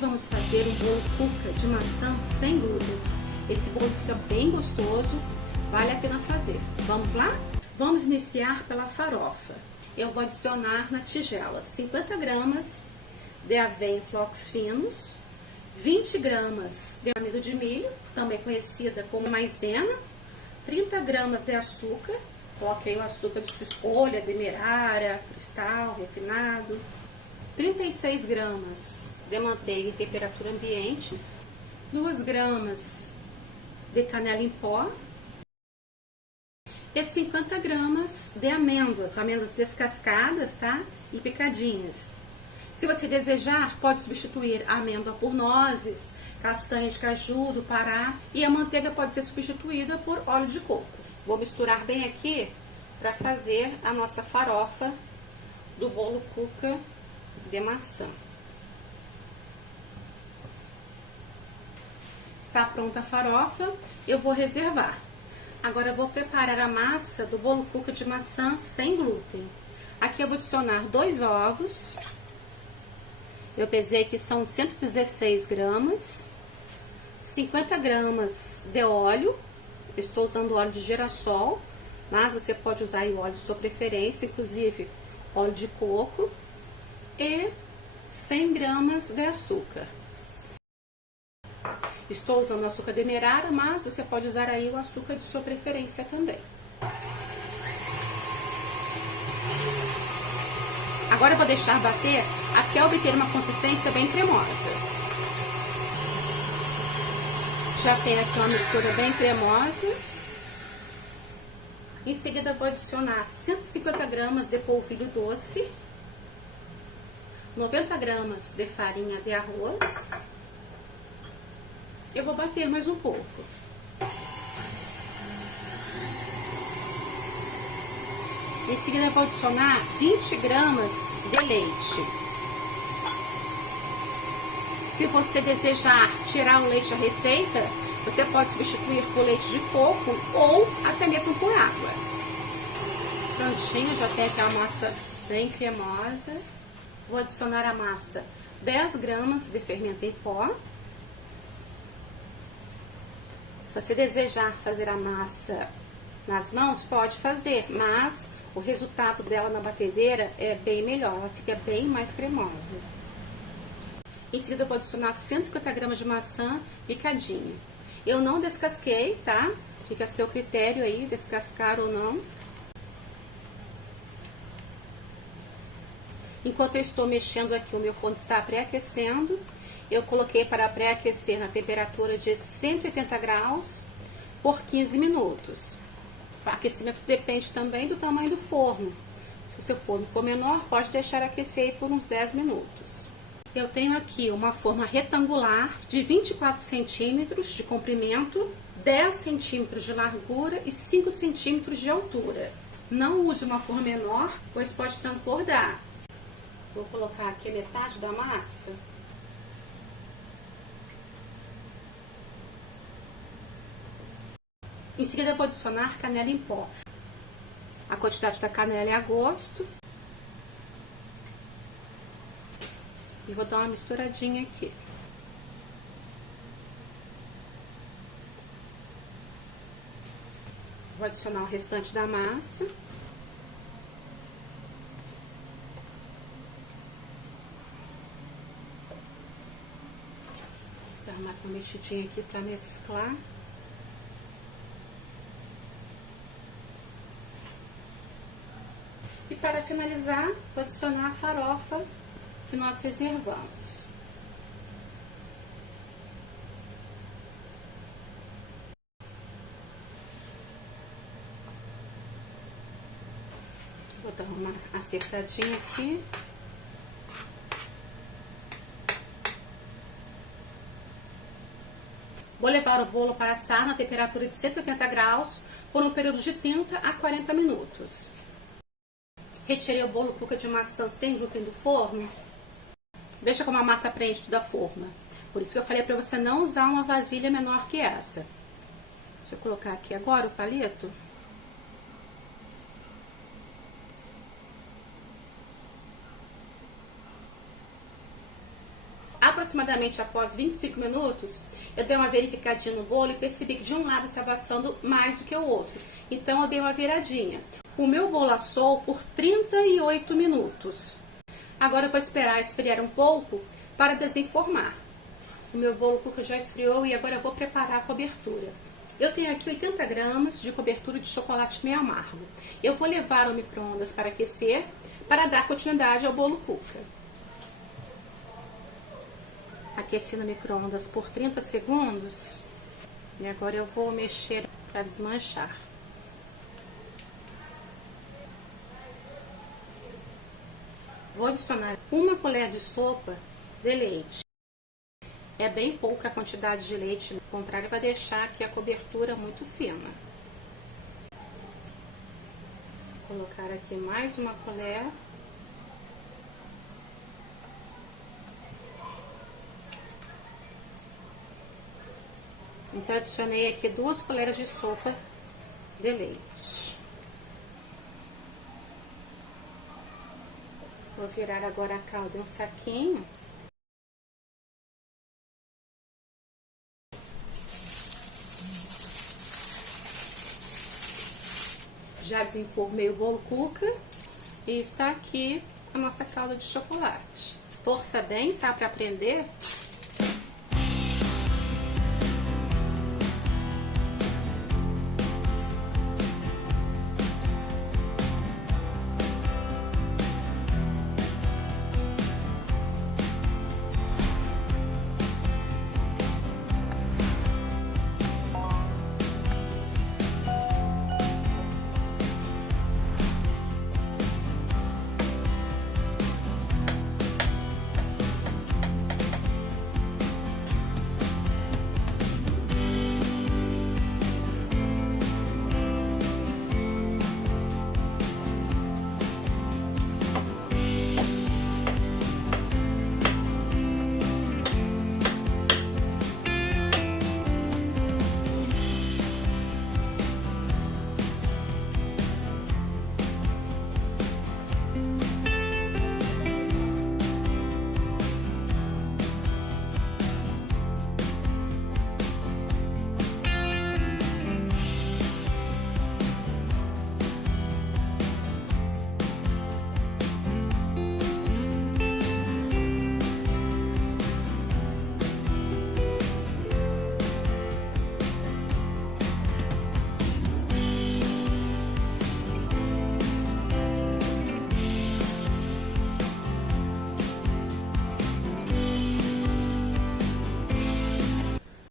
vamos fazer um bolo cuca de maçã sem glúten. Esse bolo fica bem gostoso, vale a pena fazer. Vamos lá? Vamos iniciar pela farofa. Eu vou adicionar na tigela 50 gramas de aveia em flocos finos, 20 gramas de amido de milho, também conhecida como maizena, 30 gramas de açúcar, coloquei o açúcar de sua escolha, demerara, cristal, refinado, 36 gramas de manteiga em temperatura ambiente, 2 gramas de canela em pó e 50 gramas de amêndoas, amêndoas descascadas, tá? E picadinhas. Se você desejar, pode substituir a amêndoa por nozes, castanha de caju, do Pará, e a manteiga pode ser substituída por óleo de coco. Vou misturar bem aqui para fazer a nossa farofa do bolo cuca de maçã. Está pronta a farofa, eu vou reservar. Agora eu vou preparar a massa do bolo cuca de maçã sem glúten. Aqui eu vou adicionar 2 ovos. Eu pesei que são 116 gramas. 50 gramas de óleo. Eu estou usando óleo de girassol, mas você pode usar o óleo de sua preferência, inclusive óleo de coco. E 100 gramas de açúcar. Estou usando açúcar demerara, mas você pode usar aí o açúcar de sua preferência também. Agora eu vou deixar bater até obter uma consistência bem cremosa. Já tem aqui uma mistura bem cremosa. Em seguida eu vou adicionar 150 gramas de polvilho doce, 90 gramas de farinha de arroz. Eu vou bater mais um pouco. Em seguida eu vou adicionar 20 gramas de leite. Se você desejar tirar o leite da receita, você pode substituir por leite de coco ou até mesmo por água. Prontinho, já tem aqui a massa bem cremosa. Vou adicionar a massa 10 gramas de fermento em pó. Se você desejar fazer a massa nas mãos, pode fazer, mas o resultado dela na batedeira é bem melhor, ela fica bem mais cremosa. Em seguida eu vou adicionar 150 gramas de maçã picadinha. Eu não descasquei, tá? Fica a seu critério aí, descascar ou não. Enquanto eu estou mexendo aqui, o meu forno está pré-aquecendo. Eu coloquei para pré-aquecer na temperatura de 180 graus por 15 minutos. O aquecimento depende também do tamanho do forno. Se o seu forno for menor, pode deixar aquecer aí por uns 10 minutos. Eu tenho aqui uma forma retangular de 24 centímetros de comprimento, 10 centímetros de largura e 5 centímetros de altura. Não use uma forma menor, pois pode transbordar. Vou colocar aqui metade da massa. Em seguida eu vou adicionar canela em pó. A quantidade da canela é a gosto. E vou dar uma misturadinha aqui. Vou adicionar o restante da massa. Vou dar mais uma mexidinha aqui para mesclar. E para finalizar, vou adicionar a farofa que nós reservamos. Vou dar uma acertadinha aqui. Vou levar o bolo para assar na temperatura de 180 graus por um período de 30 a 40 minutos. Retirei o bolo cuca de maçã sem glúten do forno. Veja como a massa prende toda a forma. Por isso que eu falei para você não usar uma vasilha menor que essa. Deixa eu colocar aqui agora o palito. aproximadamente após 25 minutos, eu dei uma verificadinha no bolo e percebi que de um lado estava assando mais do que o outro. Então eu dei uma viradinha. O meu bolo assou por 38 minutos. Agora eu vou esperar esfriar um pouco para desenformar. O meu bolo cookie já esfriou e agora eu vou preparar a cobertura. Eu tenho aqui 80 gramas de cobertura de chocolate meio amargo. Eu vou levar ao micro-ondas para aquecer, para dar continuidade ao bolo cookie. Aqueci no micro-ondas por 30 segundos. E agora eu vou mexer para desmanchar. Vou adicionar 1 colher de sopa de leite. É bem pouca a quantidade de leite, ao contrário, vai deixar aqui a cobertura muito fina. Vou colocar aqui mais 1 colher. Então, adicionei aqui 2 colheres de sopa de leite. Vou virar agora a calda em um saquinho. Já desenformei o bolo cookie e está aqui a nossa calda de chocolate. Torça bem, tá? Para prender.